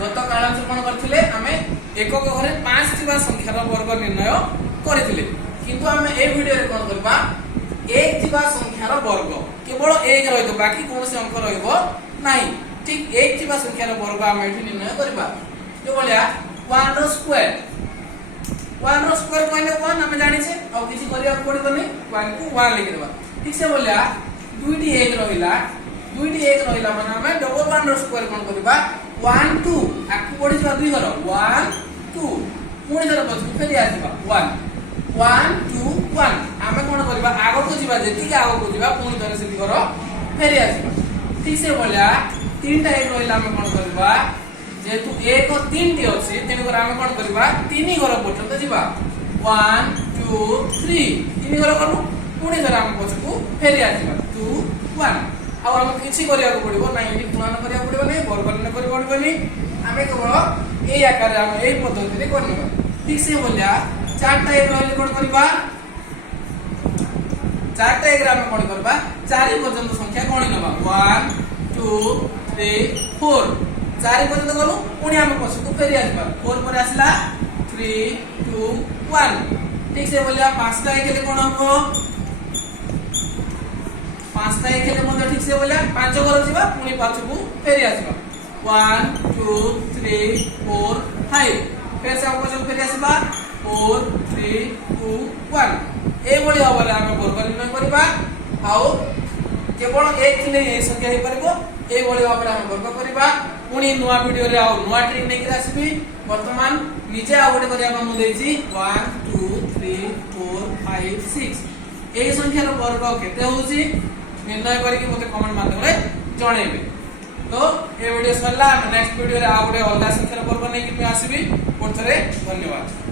गत कालांश कोन करथिले हमें एकक घरे 5 थिबा संख्यार वर्ग निर्णय करथिले किंतु हमें ए वीडियो रे कोन करबा 1 थिबा संख्यार वर्ग केवल 1 रहइतो बाकी कोनसे अंक रहइबो नाही ठीक 1 थिबा संख्यार वर्ग हमें एठी निर्णय करबा जो बोलिया 1 रो स्क्वायर 1 रो स्क्वायर कहले 1 हमें जानि छे और किछि करिया पड़िबो नै 1 को 1 लिखि देबा ठीक से बोलिया 2 डी 1 रहिला माने हमें डबल 1 रो स्क्वायर कोन करबा 1 2 आकु पड़ी जबा 2 घर 1 2 पुणी धर बचु फेरि आसीबा 1 1 2 1 हमें कोन करबा आगो को जीवा जेति के आगो को जीवा पुणी धर सेति घर फेरि आसीबा ठीक से बोलिया तीनटा 1 रहिला हमें कोन करबा जेतु 1 और 3 टी अछि तेनु कर हमें कोन करबा 3 घर पर्यंत जीवा 1 2 3 3 घर करू पुणी धर हम बचु फेरि आसीबा 2 1 आ हम किछि करिया को पड़िबो नै एठी गुणन करिया पड़िबो नै वर्गन करिया पड़िबो नै हमें केवल ए आकार हम ए पद्धति रे करनिबा ठीक से बोलिया चारटा 1 रहले कोन करबा चारटा 1 हम कोन करबा 4 पर्यंत संख्या गणि नबा 1 2 3 4 4 पर्यंत गलो पुणी हम पछकु फेरि आसीबा 4 पर आसीला 3 2 1 ठीक से बोलिया पांचटा 1 ले कोन हबो पांचटा 1 ले मते ठीक से बोलिया 5 घर जीवा पुणी 5 को फेरि आसीबा 1 2 3 4 5 फिर से आपको सब फेरि आसीबा 4 3 2 1 ए बोली हबले हम वर्ग निर्णय करबा आउ केवल एक थिले ए संख्या हे परबो ए बोली हबले हम वर्ग करबा पुणी नुवा वीडियो रे आउ नुवा ट्रिक नै कि आसीबी वर्तमान निजे आ गोटे करिया हम देछि 1 2 3 4 5 6 ए संख्या रो वर्ग केते होउची निर्णय करके मते कमेंट माध्यम रे जणेबे तो ए वीडियो सरला नेक्स्ट वीडियो रे आ गोटे अलगा संख्यार वर्ग नै कि आसीबी पुनथरे धन्यवाद।